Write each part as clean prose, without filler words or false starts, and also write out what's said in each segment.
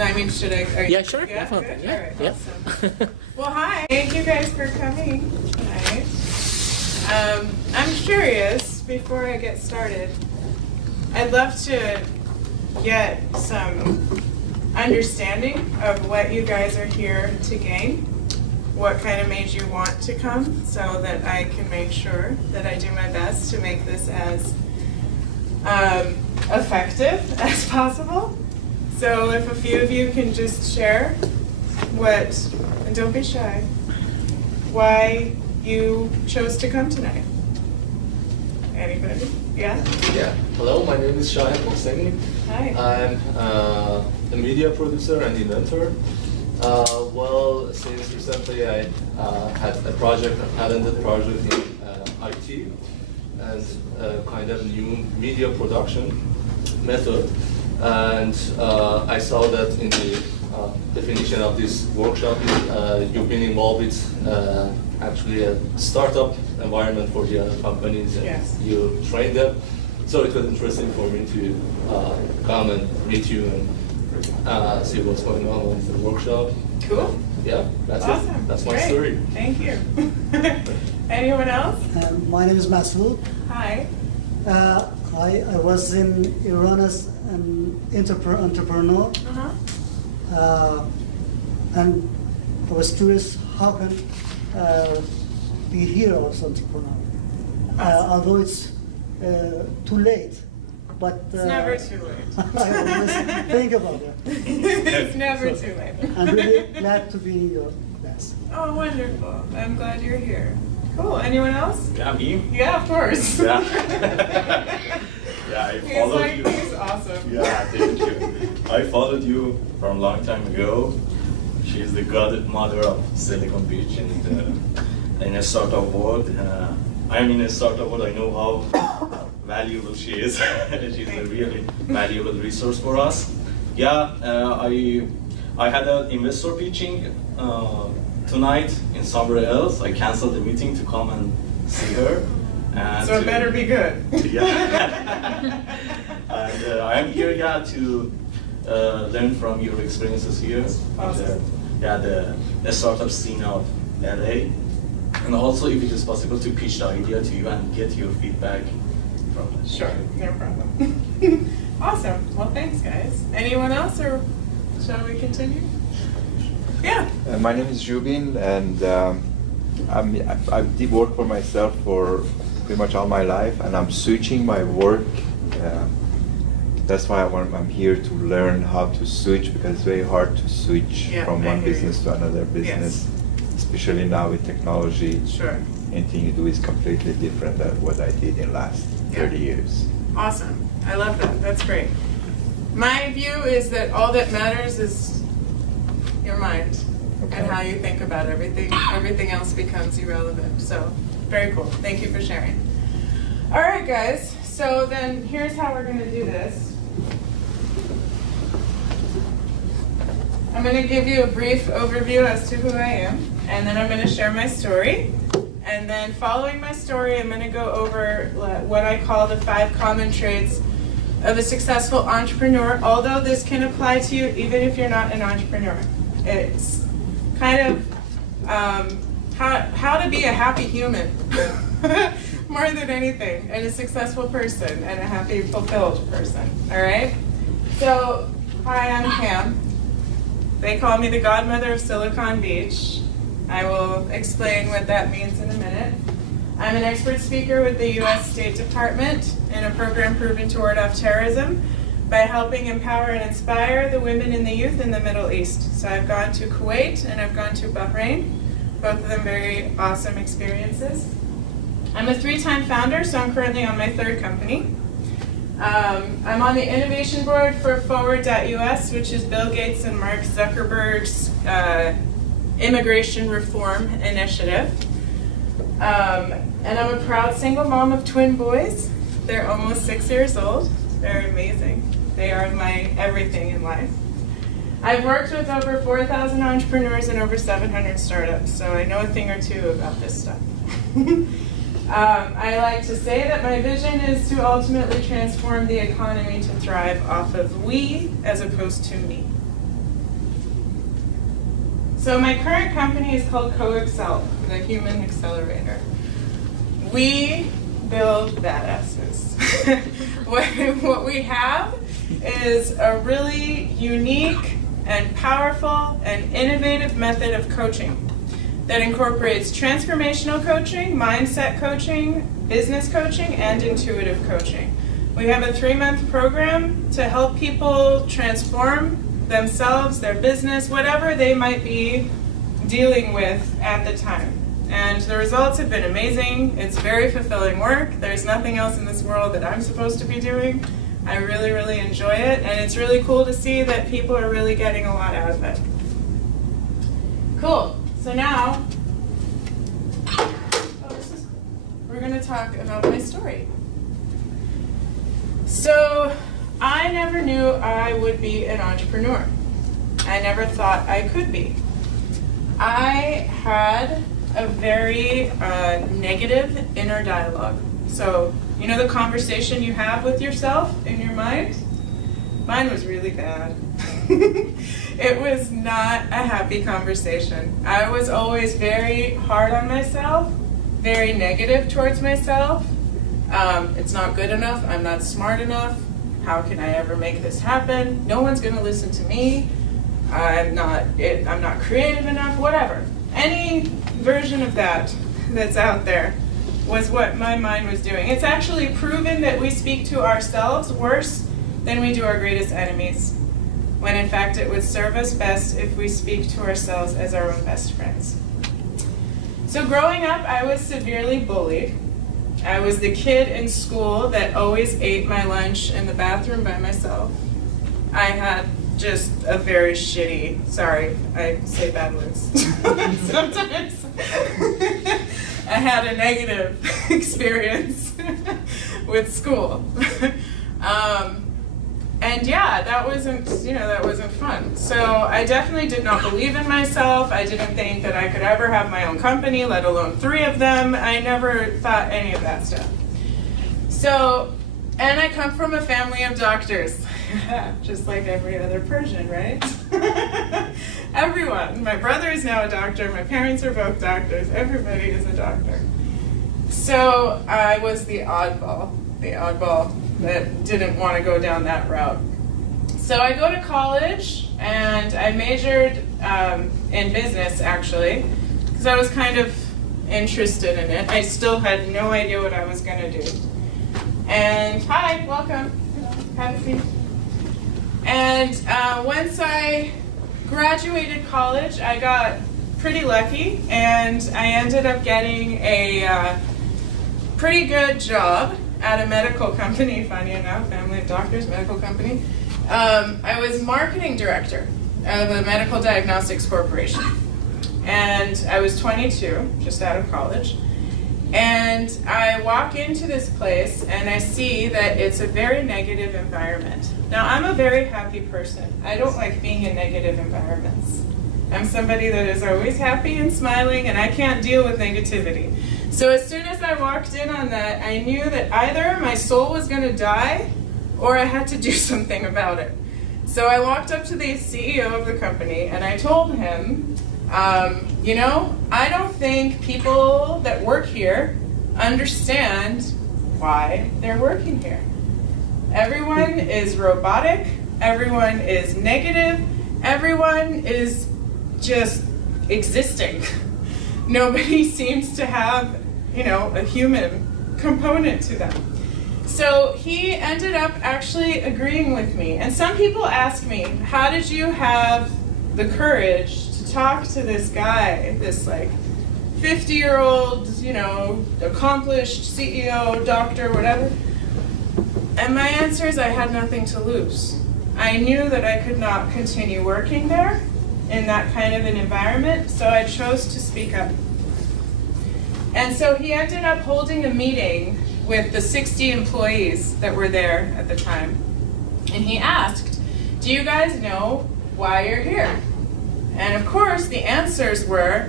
I mean, should I? Yeah, sure. Yeah, Definitely. good? Yeah. All right, Yeah. awesome. Well, hi. Thank you guys for coming tonight. I'm curious, before I get started, I'd love to get some understanding of what you guys are here to gain, what kind of made you want to come, so that I can make sure that I do my best to make this as effective as possible. So if a few of you can just share what, and don't be shy, why you chose to come tonight. Anybody? Yeah? Yeah. Hello, my name is Camkashani. Hi. I'm a media producer and inventor. Well, since recently I had a patented project in IT and a kind of new media production method. And I saw that in the definition of this workshop, you've been involved with actually a startup environment for the companies, and Yes. you train them. So it was interesting for me to come and meet you and see what's going on with the workshop. Cool. Yeah, that's Awesome. it. That's my Great. story. Thank you. Anyone else? My name is Masoud. Hi. I was in Iran as an entrepreneur, Uh-huh. and I was curious how can be here as entrepreneur. Although it's too late, but It's never too late. I always think about it. It's never too late. I'm really glad to be in your class. Oh, wonderful. I'm glad you're here. Cool. Anyone else? Yeah, me? Yeah, of course. Yeah. Yeah, I He's followed like, you. he's awesome. Yeah, thank you. I followed you from a long time ago. She's the godmother of Silicon Beach in a startup world. I'm in a startup world. I know how valuable she is. She's a really valuable resource for us. Yeah, I had an investor pitching tonight in somewhere else. I canceled the meeting to come and see her. And So it better be good. Yeah. And I'm here, yeah, to learn from your experiences here. Awesome. The startup scene of LA. And also, if it is possible, to pitch the idea to you and get your feedback from us. Sure, no problem. Awesome. Well, thanks, guys. Anyone else, or shall we continue? Yeah. My name is Jubin, and I did work for myself for pretty much all my life, and I'm switching my work. That's why I'm here to learn how to switch, because it's very hard to switch Yeah, from I one hear business you. to another business, especially now with technology. Sure. Anything you do is completely different than what I did in last 30 years. Awesome. I love that. That's great. My view is that all that matters is your mind Okay. and how you think about everything. Everything else becomes irrelevant. So, very cool. Thank you for sharing. All right, guys. So then here's how we're going to do this. I'm going to give you a brief overview as to who I am, and then I'm going to share my story. And then following my story, I'm going to go over what I call the 5 common traits of a successful entrepreneur, although this can apply to you even if you're not an entrepreneur. It's kind of how to be a happy human more than anything, and a successful person, and a happy, fulfilled person, all right? So, hi, I'm Cam. They call me the godmother of Silicon Beach. I will explain what that means in a minute. I'm an expert speaker with the U.S. State Department in a program proven to ward off terrorism by helping empower and inspire the women and the youth in the Middle East. So I've gone to Kuwait and I've gone to Bahrain, both of them very awesome experiences. I'm a 3-time founder, so I'm currently on my 3rd company. I'm on the innovation board for Forward.us, which is Bill Gates and Mark Zuckerberg's immigration reform initiative. And I'm a proud single mom of twin boys. They're almost 6 years old. They're amazing. They are my everything in life. I've worked with over 4,000 entrepreneurs and over 700 startups, so I know a thing or two about this stuff. I like to say that my vision is to ultimately transform the economy to thrive off of we as opposed to me. So my current company is called CoExcel, the Human Accelerator. We build badasses. What we have is a really unique and powerful and innovative method of coaching that incorporates transformational coaching, mindset coaching, business coaching, and intuitive coaching. We have a 3-month program to help people transform themselves, their business, whatever they might be dealing with at the time. And the results have been amazing. It's very fulfilling work. There's nothing else in this world that I'm supposed to be doing. I really, really enjoy it, and it's really cool to see that people are really getting a lot out of it. Cool. So now, we're going to talk about my story. So, I never knew I would be an entrepreneur. I never thought I could be. I had a very negative inner dialogue. So, you know the conversation you have with yourself in your mind? Mine was really bad. It was not a happy conversation. I was always very hard on myself, very negative towards myself. It's not good enough, I'm not smart enough, how can I ever make this happen? No one's gonna listen to me, I'm not creative enough, whatever. Any version of that that's out there was what my mind was doing. It's actually proven that we speak to ourselves worse than we do our greatest enemies, when in fact it would serve us best if we speak to ourselves as our own best friends. So growing up, I was severely bullied. I was the kid in school that always ate my lunch in the bathroom by myself. I had just a very shitty, sorry, I say bad words sometimes. I had a negative experience with school. And yeah, that wasn't fun. So I definitely did not believe in myself. I didn't think that I could ever have my own company, let alone 3 of them. I never thought any of that stuff. So, and I come from a family of doctors, just like every other Persian, right? Everyone. My brother is now a doctor. My parents are both doctors. Everybody is a doctor. So I was the oddball that didn't want to go down that route. So I go to college and I majored in business actually, because I was kind of interested in it. I still had no idea what I was going to do. And hi, welcome. Have a seat. And once I graduated college, I got pretty lucky and I ended up getting a pretty good job at a medical company, funny enough, family of doctors, medical company. I was marketing director of a medical diagnostics corporation. And I was 22, just out of college. And I walk into this place and I see that it's a very negative environment. Now, I'm a very happy person. I don't like being in negative environments. I'm somebody that is always happy and smiling, and I can't deal with negativity. So as soon as I walked in on that, I knew that either my soul was going to die or I had to do something about it. So I walked up to the CEO of the company and I told him, you know, I don't think people that work here understand why they're working here. Everyone is robotic, everyone is negative, everyone is just existing. Nobody seems to have, you know, a human component to them. So he ended up actually agreeing with me. And some people ask me, how did you have the courage to talk to this guy, this like 50-year-old, you know, accomplished CEO, doctor, whatever? And my answer is I had nothing to lose. I knew that I could not continue working there in that kind of an environment, so I chose to speak up. And so he ended up holding a meeting with the 60 employees that were there at the time. And he asked, do you guys know why you're here? And of course, the answers were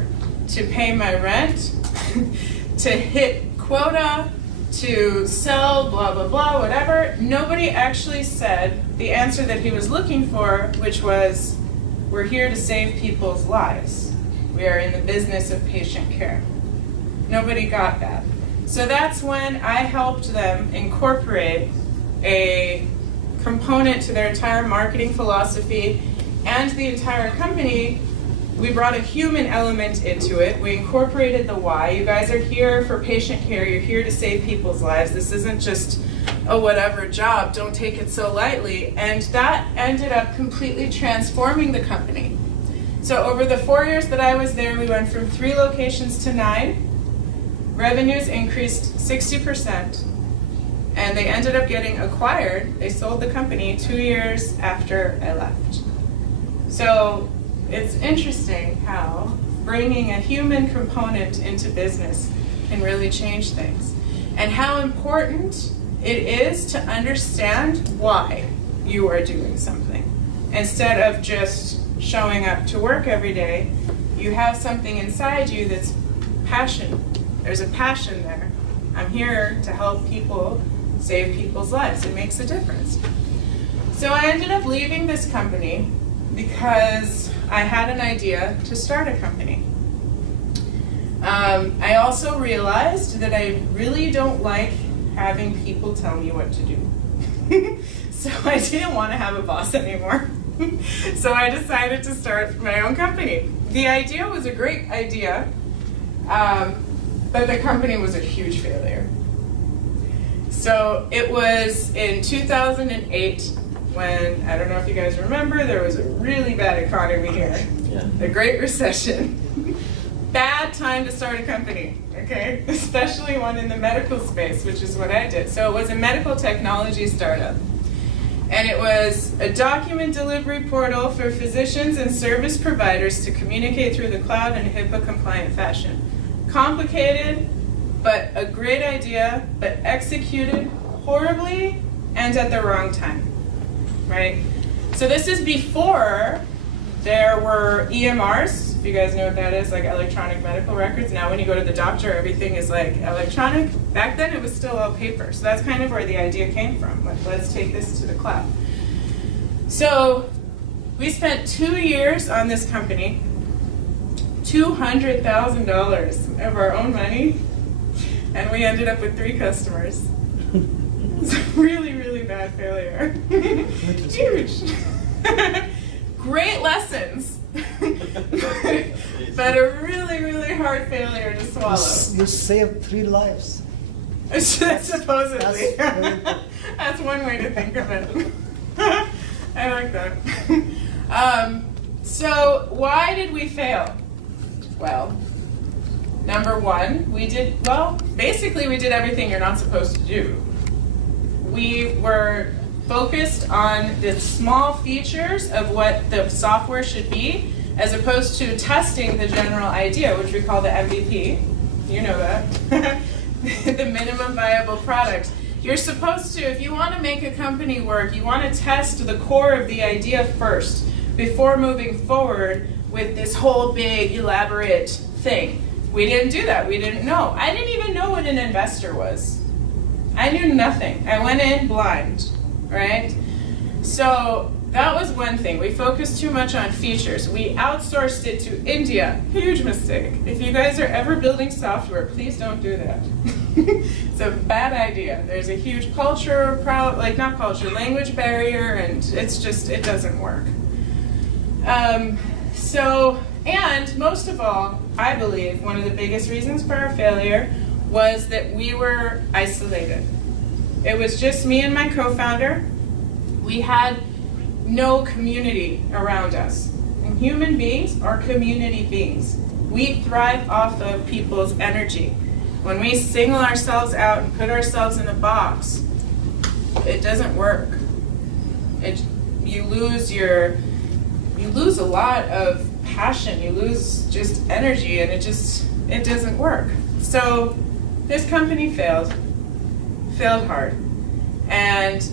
to pay my rent, to hit quota, to sell, blah, blah, blah, whatever. Nobody actually said the answer that he was looking for, which was, We're here to save people's lives. We are in the business of patient care. Nobody got that. So that's when I helped them incorporate a component to their entire marketing philosophy and the entire company. We brought a human element into it. We incorporated the why. You guys are here for patient care. You're here to save people's lives. This isn't just a whatever job. Don't take it so lightly. And that ended up completely transforming the company. So over the 4 years that I was there, we went from 3 locations to 9. Revenues increased 60%. And they ended up getting acquired. They sold the company 2 years after I left. So it's interesting how bringing a human component into business can really change things. And how important it is to understand why you are doing something. Instead of just showing up to work every day, you have something inside you that's passion. There's a passion there. I'm here to help people save people's lives. It makes a difference. So I ended up leaving this company because I had an idea to start a company. I also realized that I really don't like having people tell me what to do. So I didn't want to have a boss anymore. So I decided to start my own company. The idea was a great idea, but the company was a huge failure. So it was in 2008 when, I don't know if you guys remember, there was a really bad economy here. Yeah. The Great Recession. Bad time to start a company, okay? Especially one in the medical space, which is what I did. So it was a medical technology startup. And it was a document delivery portal for physicians and service providers to communicate through the cloud in a HIPAA-compliant fashion. Complicated, but a great idea, but executed horribly and at the wrong time, right? So this is before there were EMRs, if you guys know what that is, like electronic medical records. Now when you go to the doctor, everything is like electronic. Back then it was still all paper. So that's kind of where the idea came from. Like, let's take this to the cloud. So we spent 2 years on this company, $200,000 of our own money, and we ended up with 3 customers. It's a really, really bad failure. Huge. Great lessons. But a really, really hard failure to swallow. You saved 3 lives. Supposedly. That's That's one way to think of it. I like that. So why did we fail? Well, number one, basically we did everything you're not supposed to do. We were focused on the small features of what the software should be, as opposed to testing the general idea, which we call the MVP. You know that. The minimum viable product. You're supposed to, if you want to make a company work, you want to test the core of the idea first before moving forward with this whole big, elaborate thing. We didn't do that. We didn't know. I didn't even know what an investor was. I knew nothing. I went in blind, right? So that was one thing. We focused too much on features. We outsourced it to India. Huge mistake. If you guys are ever building software, please don't do that. It's a bad idea. There's a huge language barrier, and it doesn't work. And most of all, I believe one of the biggest reasons for our failure was that we were isolated. It was just me and my co-founder. We had no community around us. And human beings are community beings. We thrive off of people's energy. When we single ourselves out and put ourselves in a box, it doesn't work. You lose a lot of passion. You lose just energy, and it doesn't work. So this company failed hard. And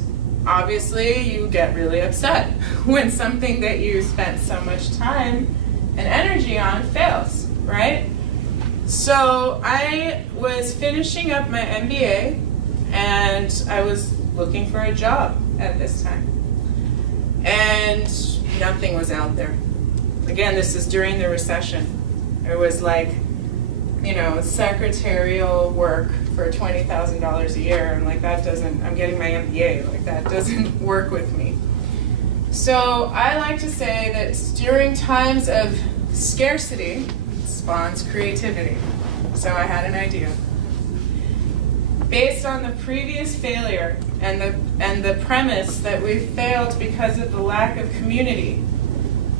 obviously you get really upset when something that you spent so much time and energy on fails, right? So I was finishing up my MBA, and I was looking for a job at this time. And nothing was out there. Again, this is during the recession. It was like, secretarial work for $20,000 a year. I'm like, I'm getting my MBA, like that doesn't work with me. So I like to say that during times of scarcity spawns creativity. So I had an idea. Based on the previous failure and the premise that we failed because of the lack of community,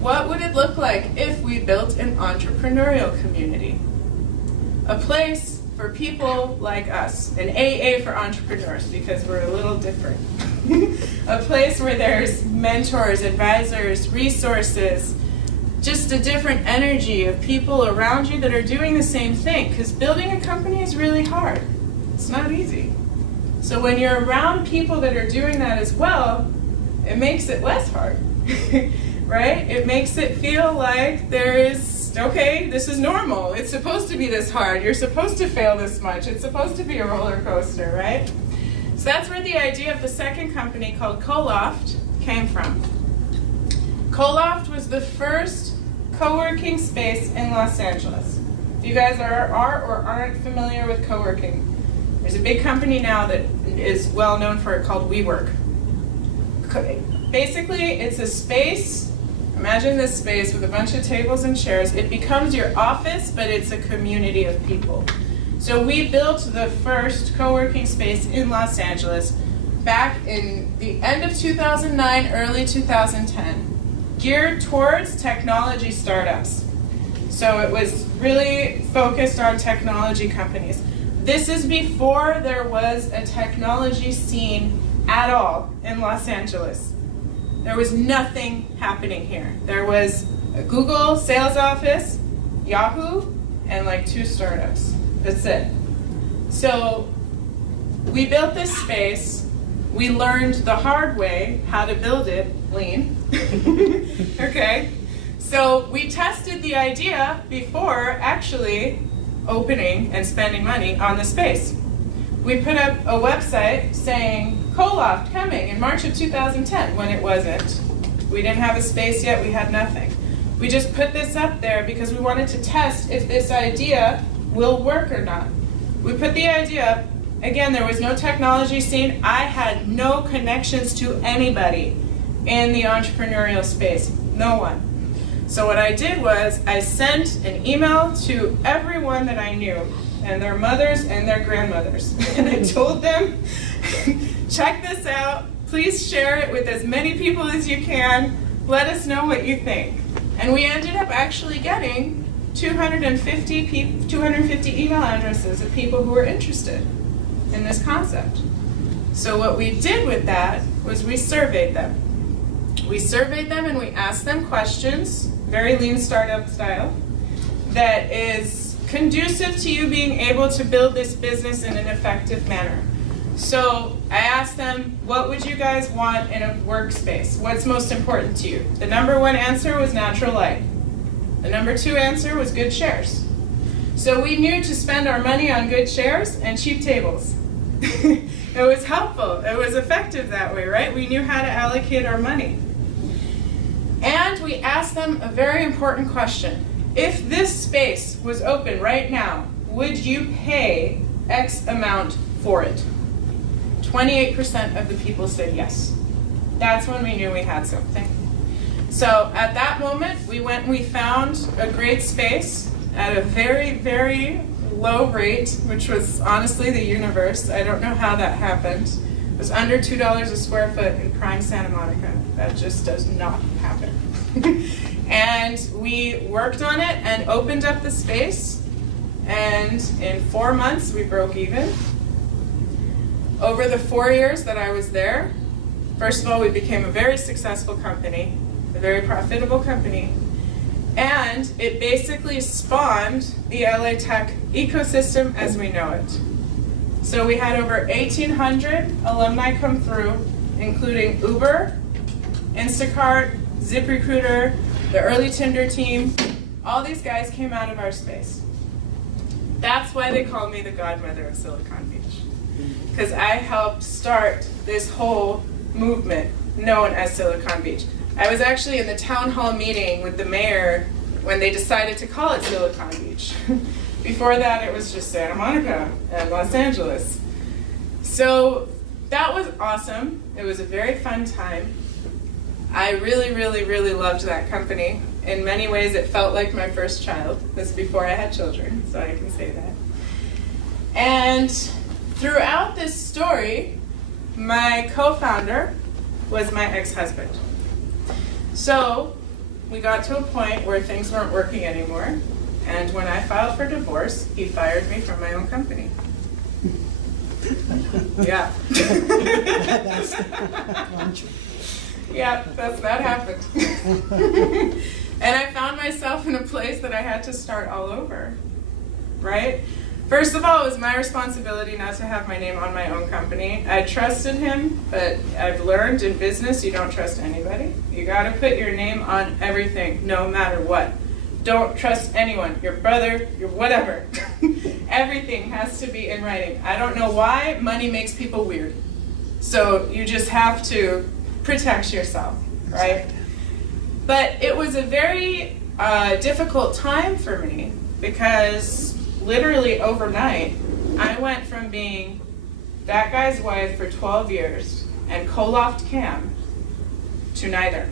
what would it look like if we built an entrepreneurial community? A place for people like us, an AA for entrepreneurs because we're a little different. A place where there's mentors, advisors, resources, just a different energy of people around you that are doing the same thing, because building a company is really hard. It's not easy. So when you're around people that are doing that as well, it makes it less hard, right? It makes it feel like okay, this is normal. It's supposed to be this hard. You're supposed to fail this much. It's supposed to be a roller coaster, right? So that's where the idea of the second company called Co-Loft came from. Co-Loft was the first co-working space in Los Angeles. If you guys are or aren't familiar with co-working, there's a big company now that is well known for it called WeWork. Basically, it's a space, imagine this space with a bunch of tables and chairs. It becomes your office, but it's a community of people. So we built the first co-working space in Los Angeles back in the end of 2009, early 2010, geared towards technology startups. So it was really focused on technology companies. This is before there was a technology scene at all in Los Angeles. There was nothing happening here. There was a Google sales office, Yahoo, and like 2 startups. That's it. So we built this space. We learned the hard way how to build it lean. Okay. So we tested the idea before actually opening and spending money on the space. We put up a website saying Co-Loft coming in March of 2010 when it wasn't. We didn't have a space yet, we had nothing. We just put this up there because we wanted to test if this idea will work or not. We put the idea up. Again, there was no technology scene. I had no connections to anybody in the entrepreneurial space. No one. So what I did was I sent an email to everyone that I knew, and their mothers and their grandmothers. And I told them, check this out. Please share it with as many people as you can. Let us know what you think. And we ended up actually getting 250 email addresses of people who were interested in this concept. So what we did with that was we surveyed them. We surveyed them and we asked them questions, very lean startup style, that is conducive to you being able to build this business in an effective manner. So I asked them, what would you guys want in a workspace? What's most important to you? The number 1 answer was natural light. The number 2 answer was good chairs. So we knew to spend our money on good chairs and cheap tables. It was helpful. It was effective that way, right? We knew how to allocate our money. And we asked them a very important question. If this space was open right now, would you pay X amount for it? 28% of the people said yes. That's when we knew we had something. So at that moment, we went and we found a great space at a very, very low rate, which was honestly the universe. I don't know how that happened. It was under $2 a square foot in prime Santa Monica. That just does not happen. And we worked on it and opened up the space. And in 4 months, we broke even. Over the 4 years that I was there, first of all, we became a very successful company, a very profitable company. And it basically spawned the LA Tech ecosystem as we know it. So we had over 1,800 alumni come through, including Uber, Instacart, ZipRecruiter, the early Tinder team. All these guys came out of our space. That's why they call me the godmother of Silicon Beach. Because I helped start this whole movement known as Silicon Beach. I was actually in the town hall meeting with the mayor when they decided to call it Silicon Beach. Before that, it was just Santa Monica and Los Angeles. So that was awesome. It was a very fun time. I really, really, really loved that company. In many ways, it felt like my first child. This is before I had children, so I can say that. And throughout this story, my co-founder was my ex-husband. So we got to a point where things weren't working anymore. And when I filed for divorce, he fired me from my own company. Yeah. That's the crunch. Yeah, that happened. And I found myself in a place that I had to start all over, right? First of all, it was my responsibility not to have my name on my own company. I trusted him, but I've learned in business you don't trust anybody. You gotta put your name on everything, no matter what. Don't trust anyone, your brother, your whatever. Everything has to be in writing. I don't know why, money makes people weird. So you just have to protect yourself, right? But it was a very difficult time for me because literally overnight, I went from being that guy's wife for 12 years and co-loft Cam to neither.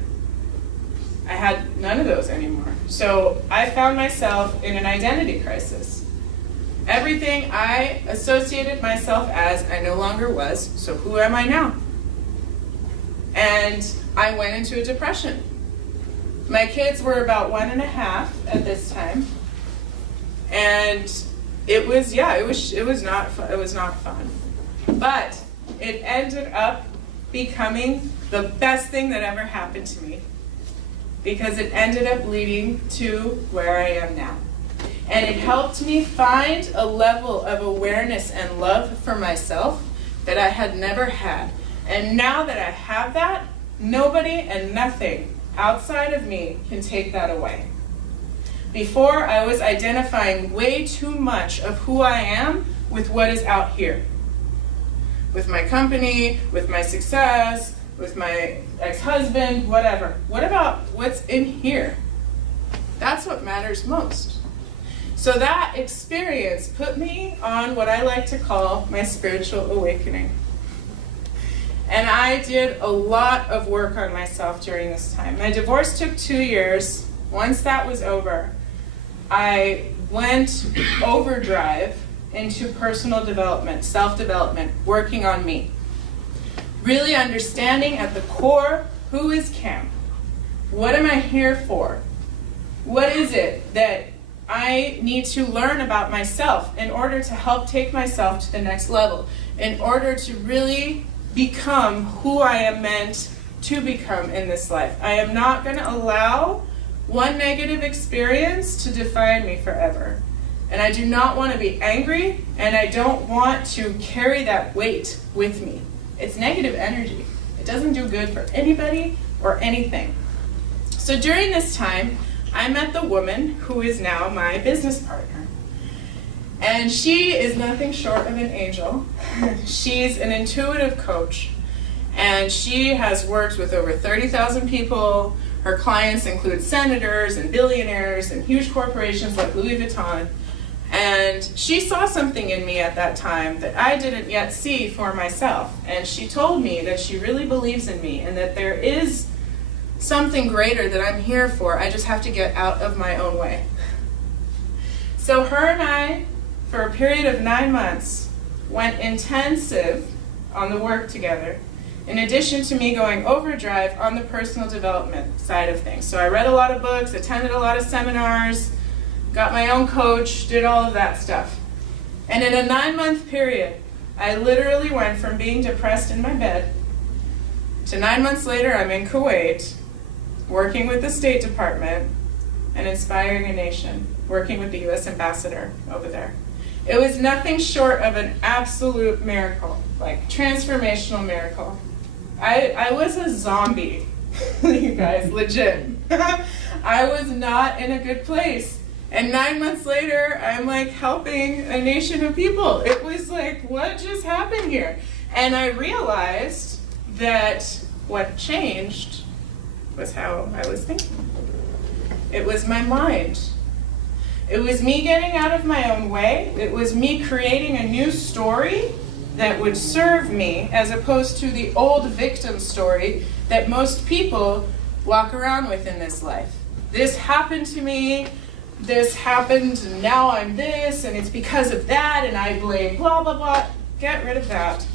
I had none of those anymore. So I found myself in an identity crisis. Everything I associated myself as, I no longer was, so who am I now? And I went into a depression. My kids were about 1.5 at this time. And it was not fun. But it ended up becoming the best thing that ever happened to me, because it ended up leading to where I am now. And it helped me find a level of awareness and love for myself that I had never had. And now that I have that, nobody and nothing outside of me can take that away. Before, I was identifying way too much of who I am with what is out here. With my company, with my success, with my ex-husband, whatever. What about what's in here? That's what matters most. So that experience put me on what I like to call my spiritual awakening. And I did a lot of work on myself during this time. My divorce took 2 years. Once that was over, I went overdrive into personal development, self-development, working on me. Really understanding at the core, who is Cam? What am I here for? What is it that I need to learn about myself in order to help take myself to the next level, in order to really become who I am meant to become in this life? I am not going to allow one negative experience to define me forever. And I do not want to be angry, and I don't want to carry that weight with me. It's negative energy. It doesn't do good for anybody or anything. So during this time, I met the woman who is now my business partner. And she is nothing short of an angel. She's an intuitive coach, and she has worked with over 30,000 people. Her clients include senators and billionaires and huge corporations like Louis Vuitton. And she saw something in me at that time that I didn't yet see for myself. And she told me that she really believes in me and that there is something greater that I'm here for. I just have to get out of my own way. So her and I, for a period of 9 months, went intensive on the work together, in addition to me going overdrive on the personal development side of things. So I read a lot of books, attended a lot of seminars, got my own coach, did all of that stuff. And in a 9-month period, I literally went from being depressed in my bed to 9 months later, I'm in Kuwait, working with the State Department and inspiring a nation, working with the US ambassador over there. It was nothing short of an absolute miracle, like transformational miracle. I was a zombie, you guys, legit. I was not in a good place. And 9 months later, I'm like helping a nation of people. It was like, what just happened here? And I realized that what changed was how I was thinking. It was my mind. It was me getting out of my own way. It was me creating a new story that would serve me, as opposed to the old victim story that most people walk around with in this life. This happened to me, this happened, and now I'm this, and it's because of that, and I blame blah, blah, blah. Get rid of that.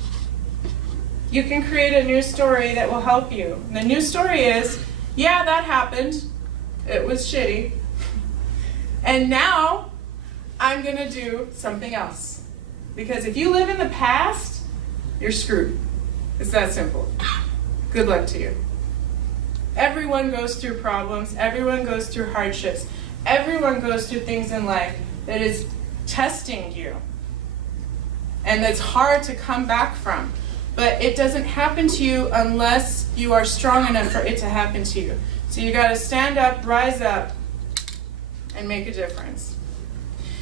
You can create a new story that will help you. And the new story is, yeah, that happened. It was shitty. And now I'm gonna do something else. Because if you live in the past, you're screwed. It's that simple. Good luck to you. Everyone goes through problems. Everyone goes through hardships. Everyone goes through things in life that is testing you. And that's hard to come back from. But it doesn't happen to you unless you are strong enough for it to happen to you. So you gotta stand up, rise up, and make a difference.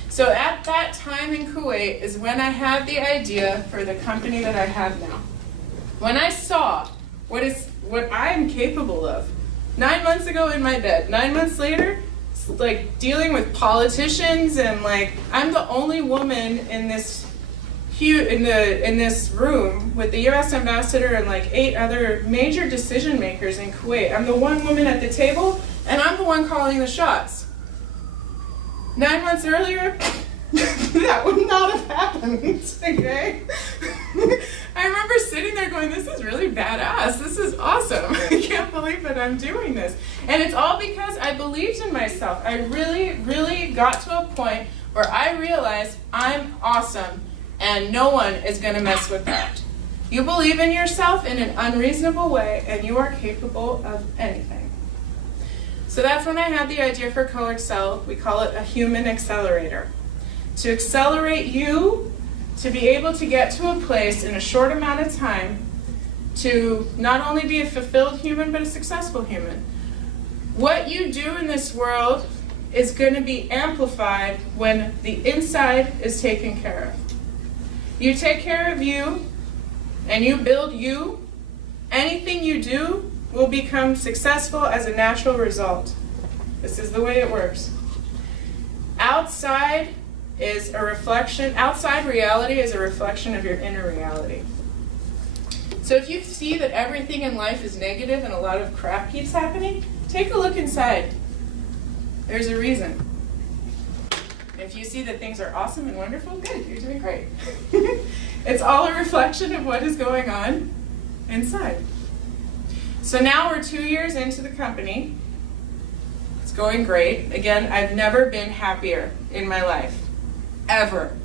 So at that time in Kuwait is when I had the idea for the company that I have now. When I saw what I am capable of, 9 months ago in my bed, 9 months later, like dealing with politicians, and like I'm the only woman in this in this room with the U.S. ambassador and like 8 other major decision makers in Kuwait. I'm the one woman at the table, and I'm the one calling the shots. 9 months earlier, that would not have happened, okay? I remember sitting there going, this is really badass. This is awesome. I can't believe that I'm doing this. And it's all because I believed in myself. I really, really got to a point where I realized I'm awesome and no one is going to mess with that. You believe in yourself in an unreasonable way and you are capable of anything. So that's when I had the idea for CoExcel. We call it a human accelerator. To accelerate you to be able to get to a place in a short amount of time to not only be a fulfilled human, but a successful human. What you do in this world is going to be amplified when the inside is taken care of. You take care of you, and you build you, anything you do will become successful as a natural result. This is the way it works. Outside reality is a reflection of your inner reality. So if you see that everything in life is negative and a lot of crap keeps happening, take a look inside. There's a reason. If you see that things are awesome and wonderful, good, you're doing great. It's all a reflection of what is going on inside. So now we're 2 years into the company. It's going great. Again, I've never been happier in my life. Ever.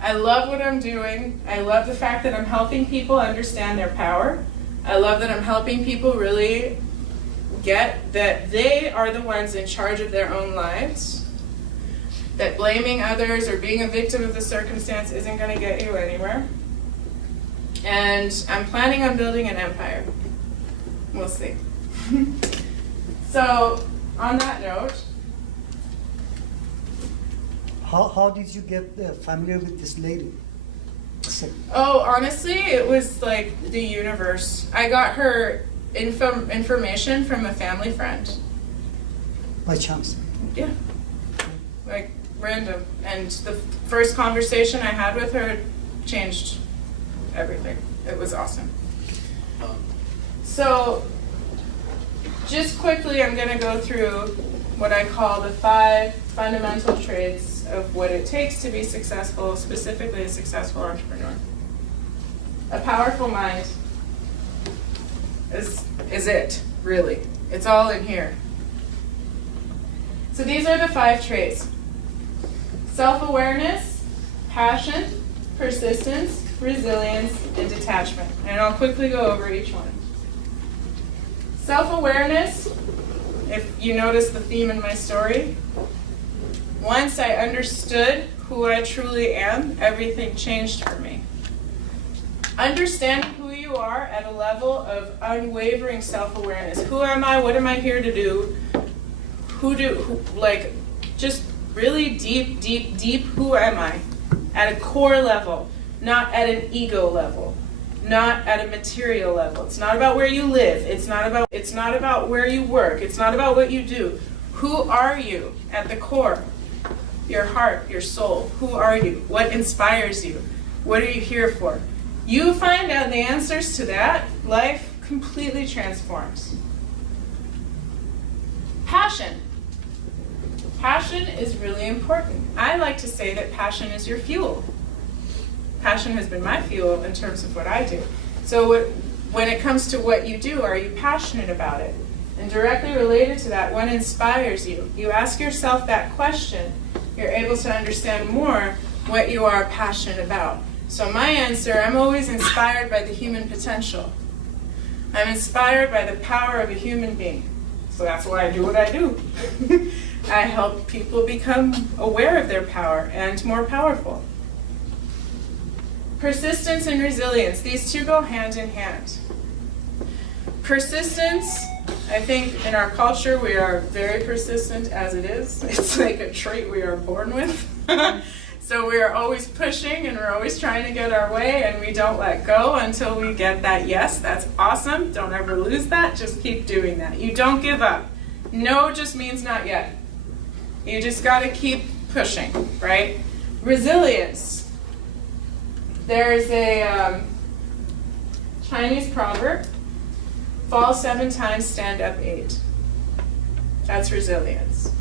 I love what I'm doing. I love the fact that I'm helping people understand their power. I love that I'm helping people really get that they are the ones in charge of their own lives. That blaming others or being a victim of the circumstance isn't going to get you anywhere. And I'm planning on building an empire. We'll see. So, on that note, How did you get familiar with this lady? oh, honestly, it was like the universe. I got her information from a family friend. By chance? Yeah. Like, random. And the first conversation I had with her changed everything. It was awesome. So, just quickly, I'm going to go through what I call the 5 fundamental traits of what it takes to be successful, specifically a successful entrepreneur. A powerful mind is it, really. It's all in here. So these are the 5 traits. Self-awareness, passion, persistence, resilience, and detachment. And I'll quickly go over each one. Self-awareness, if you notice the theme in my story, once I understood who I truly am, everything changed for me. Understanding who you are at a level of unwavering self-awareness. Who am I? What am I here to do? Just really deep, who am I? At a core level, not at an ego level. not at a material level. It's not about where you live. It's not about where you work. It's not about what you do. Who are you at the core? Your heart, your soul. Who are you? What inspires you? What are you here for? You find out the answers to that, life completely transforms. Passion. Passion is really important. I like to say that passion is your fuel. Passion has been my fuel in terms of what I do. So when it comes to what you do, are you passionate about it? And directly related to that, what inspires you? You ask yourself that question, you're able to understand more what you are passionate about. So my answer, I'm always inspired by the human potential. I'm inspired by the power of a human being. So that's why I do what I do. I help people become aware of their power and more powerful. Persistence and resilience, these two go hand in hand. Persistence, I think in our culture we are very persistent as it is. It's like a trait we are born with. So we are always pushing and we're always trying to get our way and we don't let go until we get that yes. That's awesome. Don't ever lose that. Just keep doing that. You don't give up. No just means not yet. You just got to keep pushing, right? Resilience. There's a Chinese proverb, fall 7 times, stand up 8. That's resilience.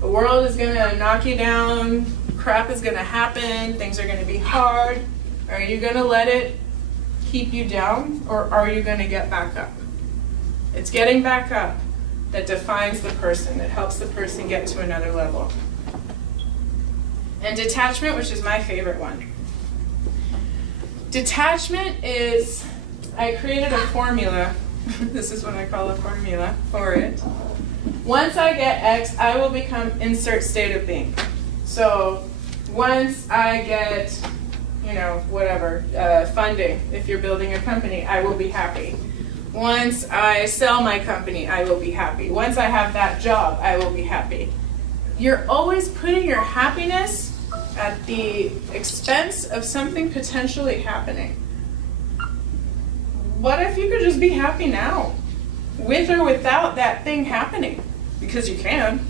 The world is going to knock you down, crap is going to happen, things are going to be hard. Are you going to let it keep you down, or are you going to get back up? It's getting back up that defines the person, that helps the person get to another level. And detachment, which is my favorite one. Detachment is, I created a formula, this is what I call a formula for it. Once I get X, I will become insert state of being. So once I get, whatever, funding, if you're building a company, I will be happy. Once I sell my company, I will be happy. Once I have that job, I will be happy. You're always putting your happiness at the expense of something potentially happening. What if you could just be happy now, with or without that thing happening? Because you can.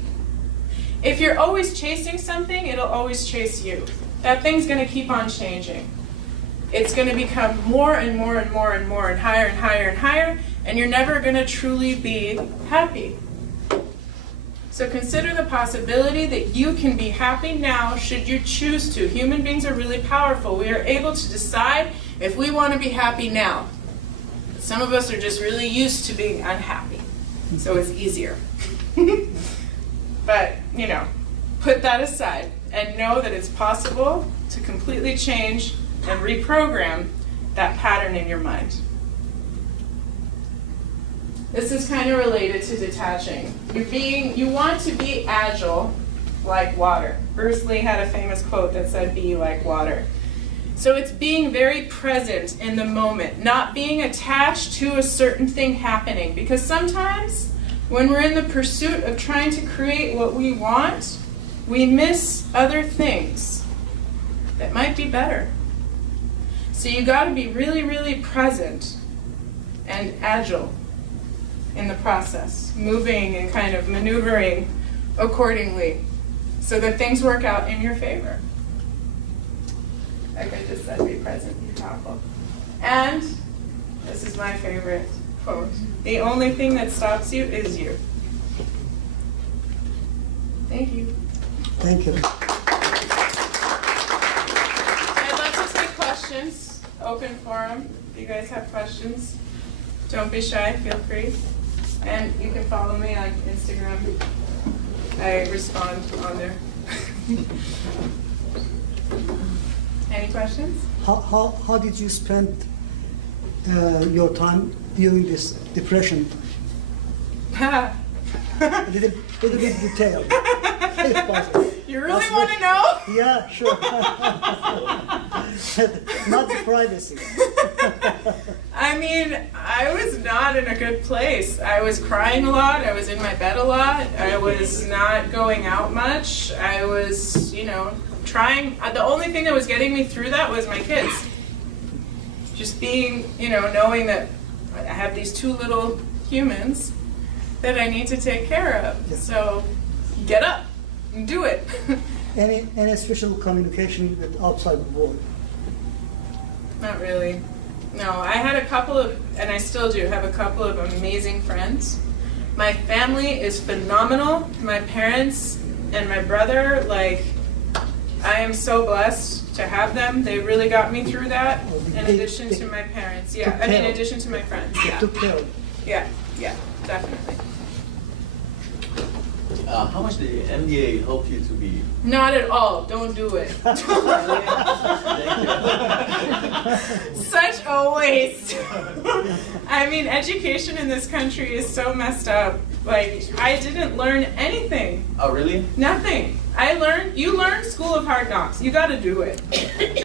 If you're always chasing something, it'll always chase you. That thing's going to keep on changing. It's going to become more and more and more and more and higher and higher and higher, and you're never going to truly be happy. So consider the possibility that you can be happy now should you choose to. Human beings are really powerful. We are able to decide if we want to be happy now. Some of us are just really used to being unhappy, so it's easier. But, put that aside and know that it's possible to completely change and reprogram that pattern in your mind. This is kind of related to detaching. You want to be agile like water. Bruce Lee had a famous quote that said, "Be like water." So it's being very present in the moment, not being attached to a certain thing happening. Because sometimes when we're in the pursuit of trying to create what we want, we miss other things that might be better. So you got to be really, really present and agile in the process, moving and kind of maneuvering accordingly so that things work out in your favor. Like I just said, be present, be powerful. And this is my favorite quote: the only thing that stops you is you. Thank you. Thank you. I'd love to take questions, open forum. If you guys have questions, don't be shy, feel free. And you can follow me on Instagram. I respond on there. Any questions? How did you spend your time during this depression? A little bit detail, if possible. You really want to know? Yeah, sure. Not the privacy. I mean, I was not in a good place. I was crying a lot. I was in my bed a lot. I was not going out much. I was, trying. The only thing that was getting me through that was my kids. just being, knowing that I have these two little humans that I need to take care of. Yeah. So get up and do it. Any special communication with outside world? Not really. No, I had a couple of, and I still do, have a couple of amazing friends. My family is phenomenal. My parents and my brother, I am so blessed to have them. They really got me through that, in addition to my parents. Yeah, I mean, in addition to my friends. They Yeah, took care of. yeah, definitely. How much did the MBA help you to be? Not at all. Don't do it. Such a waste. I mean, education in this country is so messed up. I didn't learn anything. Oh, really? Nothing. You learn School of Hard Knocks. You gotta do it.